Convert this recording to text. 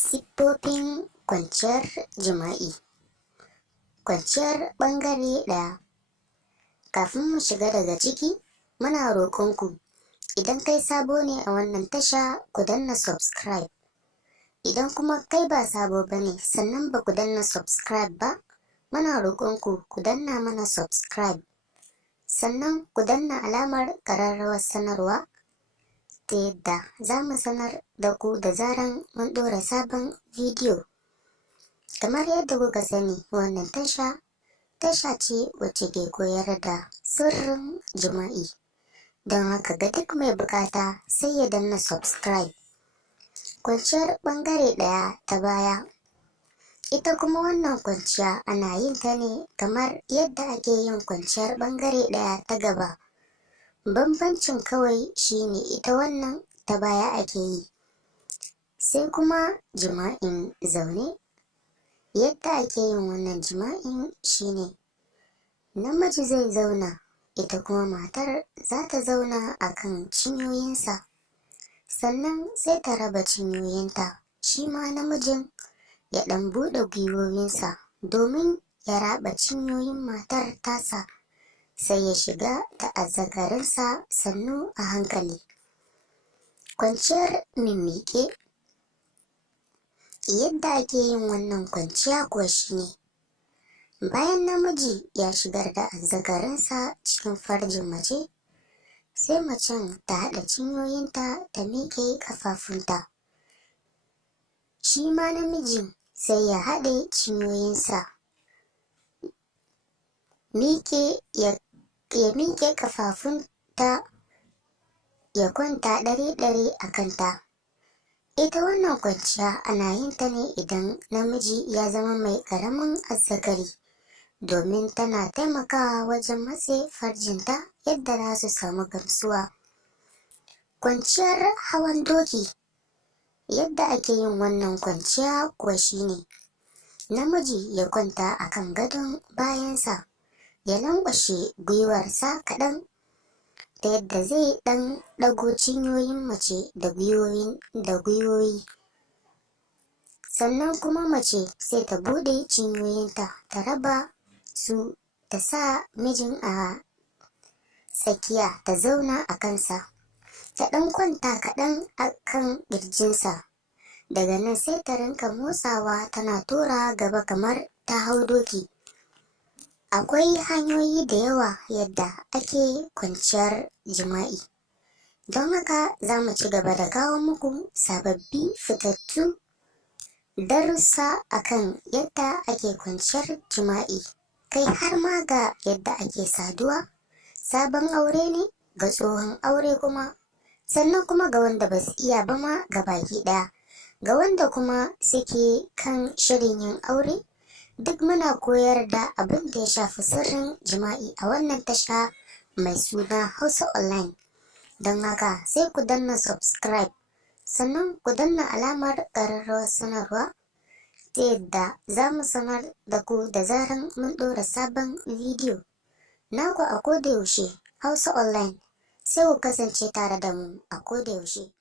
Siffofin kwanciyar jima'i. Kwanciyar ɓangare ɗaya. Kafin mu shiga daga ciki, muna roƙonku idan kai sabo ne a wannan tasha ku danna subscribe. Idan kuma kai ba sabo bane sannan ba ku danna subscribe ba, muna roƙonku ku danna mana subscribe. Sannan ku danna alamar ƙararrawar sanarwa ta yadda za mu sanar da ku da zaran mun ɗora sabon bidiyo. Kamar yadda kuka sani, wannan tasha ce wacce ke koyar da sirrin jima'i. Don haka ga duk mai bukata sai ya danna subscribe. Kwanciyar ɓangare ɗaya ta baya. Ita kuma wannan kwanciya ana yin ta ne kamar yadda ake yin kwanciyar ɓangare ɗaya ta gaba. Bambancin kawai shine ita wannan ta baya ake yi. Sai kuma jima'in zaune. Yadda ake yin wannan jima'in shine namiji zai zauna, ita kuma matar za ta zauna a kan cinyoyinsa. Sannan sai ta raba cinyoyinta, shi ma namijin ya ɗan buɗe gwiwowinsa domin ya raba cinyoyin matar tasa, sai ya shiga ta azzakarinsa sannu a hankali. Kwanciyar mimmiƙe. Yadda ake yin wannan kwanciya kuwa shine bayan namiji ya shigar da azzakarinsa cikin farjin mace, sai macen ta haɗa cinyoyinta ta miƙe ƙafafunta. Shi ma namijin sai ya haɗe cinyoyinsa, ya miƙe ƙafafunta, ya kwanta ɗare-ɗare a kanta. Ita wannan kwanciya ana yin ta ne idan namiji ya zama mai ƙaramin azzakari, domin tana taimakawa wajen matse farjinta yadda za su samu gamsuwa. Kwanciyar hawan doki. Yadda ake yin wannan kwanciya kuwa shine namiji ya kwanta a kan gadon bayansa, ya lanƙwashe gwiwarsa kaɗan ta yadda zai ɗan ɗago cinyoyin mace da gwiwoyi. Sannan kuma mace sai ta buɗe cinyoyinta, ta raba su, ta sa mijin a tsakiya, ta zauna a kansa, ta ɗan kwanta kaɗan a kan ƙirjinsa. Daga nan sai ta rinka motsawa tana tura gaba kamar ta hau doki. Akwai hanyoyi da yawa yadda ake kwanciyar jima'i. Don haka za mu ci gaba da kawo muku sababbi fitattu darussa akan yadda ake kwanciyar jima'i, kai har ma ga yadda ake saduwa, sabon aure ne ga tsohon aure kuma, sannan kuma ga wanda ba su iya ba ma ga baki ɗaya, ga wanda kuma suke kan shirin yin aure. Duk muna koyar da abin da ya shafi sirrin jima'i a wannan tasha mai suna Hausa Online. Don haka sai ku danna subscribe, sannan ku danna alamar ƙararrawar sanarwa ta yadda za mu sanar da ku da zaran mun ɗora sabon bidiyo. Naku a koda yaushe Hausa Online, sai ku kasance tare da mu a koda yaushe.